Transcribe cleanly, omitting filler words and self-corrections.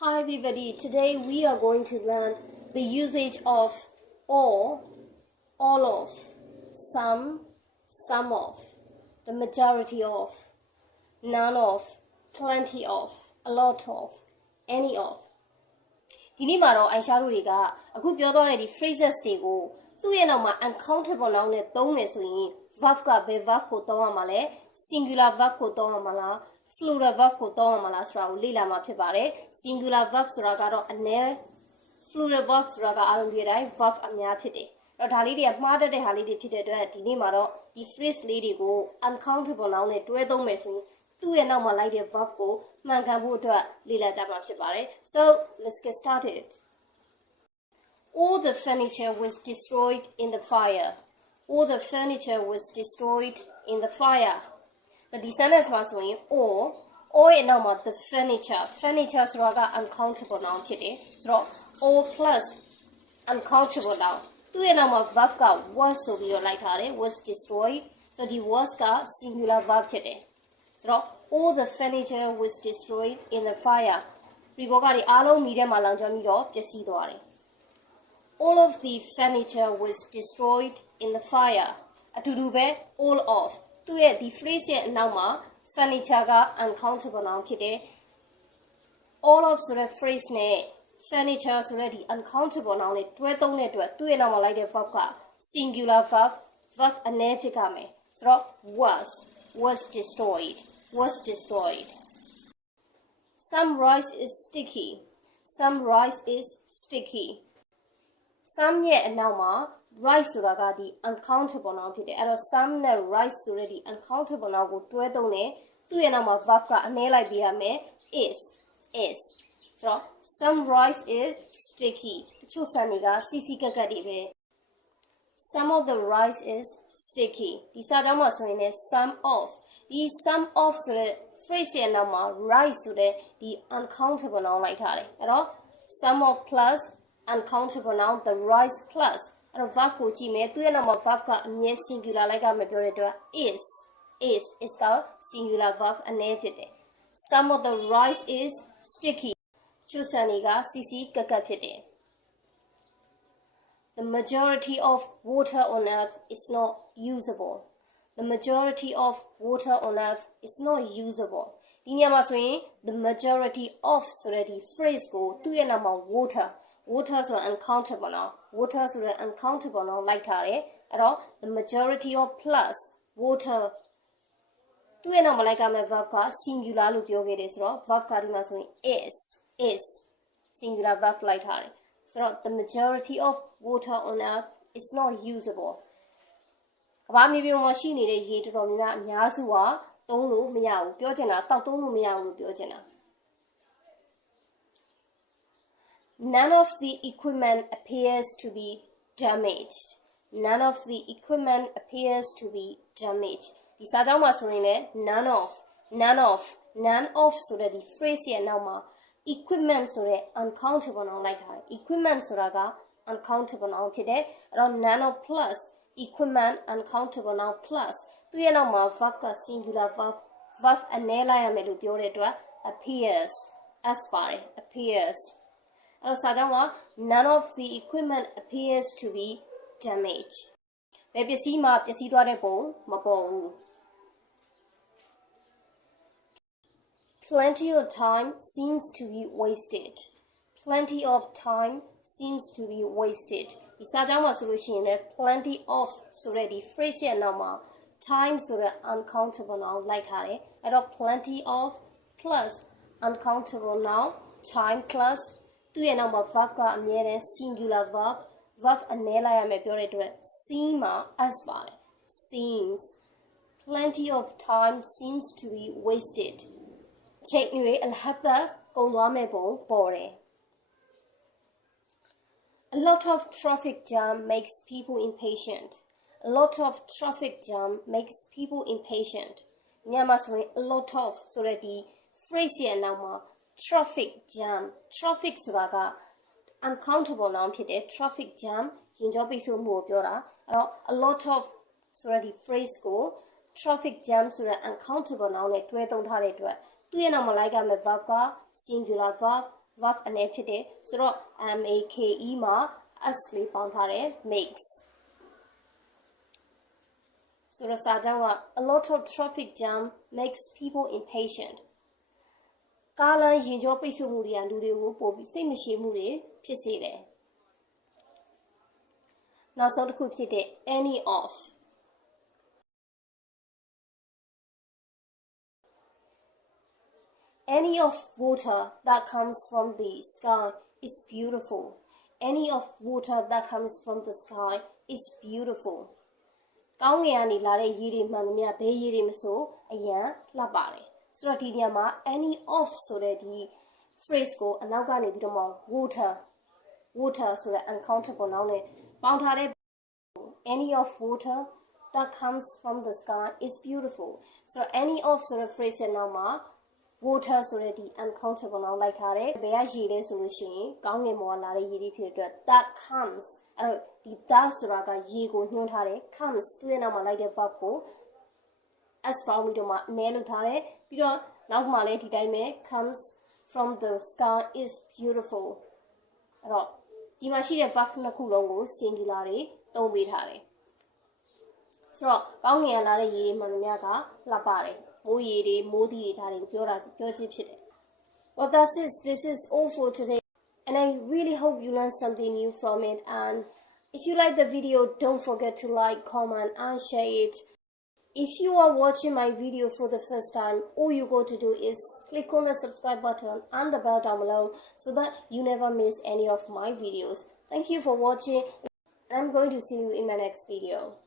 Hi everybody, today we are going to learn the usage of all of, some of, the majority of, none of, plenty of, a lot of, any of. ဒီနေ့မှာတော့ Aisha တို့တွေကအခုပြောသွားတဲ့ဒီ phrases တွေကိုသူ့ရဲ့နောက်မှာ uncountable noun နဲ့သုံးမယ်ဆိုရင် verb ကဘယ် verb ကိုသုံးရမှာလဲ singular verb ကိုသုံးရမှာလား plural verb ကိုသုံးရမှာလားဆိုတာကိုလေ့လာမှာဖြစ်ပါတယ် singular verb ဆိုတာကတော့အနည်း plural verb ဆိုတာကအားလုံးဒီအတိုင်း verb အများဖြစ်တယ်အဲ့တော့ဒါလေးတွေကမှားတတ်တဲ့ဟာလေးတွေဖြစ်တဲ့အတွက်ဒီနေ့မှာတော့ဒီ phrase လေးတွေကို uncountable noun နဲ့တွဲသုံးမယ်ဆိုရင်သူ့ရဲ့နောက်မှာလိုက်တဲ့ verb ကိုမှန်ကန်ဖို့အတွက်လေ့လာကြမှာဖြစ်ပါတယ် so let's get started all the furniture was destroyed in the fire all the furniture was destroyed in the fire ဒီ sentence မှာဆိုရင် all ရဲ့နောက်မှာ the furniture ဆိုတာက uncountable noun ဖြစ်တယ်ဆိုတော့ all plus uncountable noun သူ့ရဲ့နောက်မှာ verb က was ဆိုပြီးတော့လိုက်ထားတယ် was destroyed ဆိုတော့ဒီ was က singular verb ဖြစ်တယ်ဆိုတော့ all the furniture was destroyed in the fire ဒီဘောကဒီအားလုံးမိထဲမှာလောင်ကျွမ်းပြီးတော့ပျက်စီးသွားတယ် all of the furniture was destroyed in the fire အတူတူပဲ all of သူ့ရဲ့ဒီ phrase ရဲ့အနောက်မှာ furniture က uncountable noun ဖြစ်တယ် all of ဆိုတဲ့ phrase နဲ့ furniture ဆိုတဲ့ဒီ uncountable noun နဲ့တွဲသုံးတဲ့အတွက်သူ့ရဲ့နောက်မှာလိုက်တဲ့ verb က singular verb အနည်းဖြစ်ကြမယ်ဆိုတော့ was destroyed some rice is sticky someရဲ့အနောက်မှာ rice ဆိုတာကဒီ uncountable noun ဖြစ်တယ်အဲ့တော့ some နဲ့ rice ဆိုတဲ့ဒီ uncountable noun ကိုတွဲသုံးတယ်သူ့ရဲ့နောက်မှာ verb ကအနည်းလိုက်ပေးရမယ် is ဆိုတော့ some rice is sticky တချို့ဆန်တွေကစီစီကက်ကက်တွေပဲ some of the rice is sticky ဒီစာကြောင်းမှာဆိုရင်လည်း some of ဒီ some of ဆိုတဲ့ phrase ရဲ့နောက်မှာ rice ဆိုတဲ့ဒီ uncountable noun လိုက်ထားတယ်အဲ့တော့ some of plus uncountable noun the rice plus အဲ့တော့ verb ကိုကြည့်မယ်သူရဲ့နောက်မှာ verb ကအမြဲ singular လိုက်ကမပြောတဲ့အတွက် is က singular verb အနည်းဖြစ်တယ် some of the rice is sticky ကျူဆန်တွေကစီစီကက်ကက်ဖြစ်တယ် the majority of water on earth is not usable the majority of water on earth is not usable ဒီနေရာမှာဆိုရင် the majority of ဆိုတဲ့ဒီ phrase ကိုသူ့ရဲ့နောက်မှာ water ဆိုတာ uncountable noun water ဆိုတဲ့ uncountable noun လိုက်ထားတယ်အဲ့တော့ the majority of plus water သူ့ရဲ့နောက်မှာလိုက်ကမဲ့ verb က singular လို့ပြောခဲ့တယ်ဆိုတော့ verb ကဒီမှာဆိုရင် is singular verb လိုက်ထားတယ်ဆိုတော့ the majority of water on earth is not usable ကမ္ဘာမြေပြင်မှာရှိနေတဲ့ရေတော်တော်များများအများစုကသုံးလို့မရဘူးပြောချင်တာတောက်သုံးလို့မရဘူးလို့ပြောချင်တာ None of the equipment appears to be damaged. None of the equipment appears to be damaged. ဒီစာကြောင်းမှာဆိုရင်လည်း none of ဆိုတဲ့ဒီ phrase ရဲ့နောက်မှာ equipment ဆိုတဲ့ uncountable noun လိုက်ထားတယ် equipment ဆိုတာက uncountable noun ဖြစ်တယ်အဲ့တော့ none of plus equipment uncountable noun plus သူရဲ့နောက်မှာ verb က singular verb အနည်းလိုက်ရမယ်လို့ပြောတဲ့အတွက် appears as ပါတယ် appears အဲ့တော့စာကြောင်းက none of the equipment appears to be damaged ဘယ်ပစ္စည်းမှပျက်စီးသွားတဲ့ပုံမပေါ်ဘူး Plenty of time seems to be wasted plenty of time seems to be wasted ဒီစာကြောင်းမှာဆိုလို့ရှိရင်လည်း plenty of ဆိုတဲ့ဒီ phrase ရဲ့နောက်မှာ time ဆိုတဲ့ uncountable noun လိုက်ထားတယ်အဲ့တော့ plenty of plus uncountable noun time plus သူ့ရဲ့နောက်မှာ verb ကအမြဲတမ်း singular verb အနည်းလိုက်ရမယ်ပြောတဲ့အတွက် seem မှာ as ပါတယ် seems plenty of time seems to be wasted ချိန်တွေအလဟတ်သက်ကုန်သွားမဲ့ပုံပေါ်တယ် A lot of traffic jam makes people impatient a lot of traffic jam makes people impatient ညမှာဆိုရင် a lot of ဆိုတဲ့ဒီ phrase ရဲ့နောက်မှာtraffic jam ဆိုတာက uncountable noun ဖြစ်တယ် traffic jam ရင်ကြောပိတ်ဆို့မှုကိုပြောတာအဲ့တော့ a lot of ဆိုတဲ့ဒီ phrase ကို traffic jam ဆိုတဲ့ uncountable noun နဲ့တွဲသုံးထားတဲ့အတွက်သူ့ရဲ့နောက်မှာလိုက်ရမယ့် verb က singular verb verb အနေဖြစ်တယ်ဆိုတော့ make မှာ s လေးပေါင်းထားတယ် makes ဆိုတော့စာကြောင်းက a lot of traffic jam makes people impatient ကားလမ်းရင်ကျော်ပိတ်ဆို့မှုတွေကလူတွေကိုပို့ပြီးစိတ်မရှည်မှုတွေဖြစ်စေတယ်နောက်ဆုံးတစ်ခုဖြစ်တဲ့ any of any of water that comes from the sky is beautiful any of water that comes from the sky is beautiful ကောင်းကင်ကနေလာတဲ့ရေတွေမှန်သမျှဘယ်ရေတွေမဆိုအရန်လှပပါတယ်ဆိုတော့ဒီနေရာမှာ any of ဆိုတဲ့ဒီ phrase ကိုအနောက်ကနေပြီးတော့မှ water ဆိုတဲ့ uncountable noun နဲ့ပေါင်းထားတဲ့ any of water that comes from the sky is beautiful ဆိုတော့ any of ဆိုတဲ့ phrase ရဲ့နောက်မှာ water ဆိုတဲ့ဒီ uncountable noun လိုက်ထားတယ်ဘယ်ကရေလဲဆိုလို့ရှိရင်ကောင်းကင်ပေါ်ကလာတဲ့ရေတွေဖြစ်တဲ့အတွက် that comes အဲ့တော့ဒီ that ဆိုတာကရေကိုညွှန်းထားတယ် comes သူ့ရဲ့နောက်မှာလိုက်တဲ့ verb ကို s ပေါင်းပြီးတော့မှအနည်းလုပ်ထားတယ်ပြီးတော့နောက်မှာလည်းဒီတိုင်းပဲ comes from the sky is beautiful အဲ့တော့ဒီမှာရှိတဲ့ verb နှစ်ခုလုံးကို singular တွေသုံးပေးထားတယ်ဆိုတော့ကောင်းကင်ကလာတဲ့ရေမှန်သမျှကလှပတယ်မိုးရေတွေမိုးသီးတွေဒါတွေကိုပြောချင်းဖြစ်တယ် Well that's it this is all for today and I really hope you learned something new from it and if you like the video don't forget to like comment and share it if you are watching my video for the first time all you got to do is click on the subscribe button and the bell down below so that you never miss any of my videos thank you for watching and I'm going to see you in my next video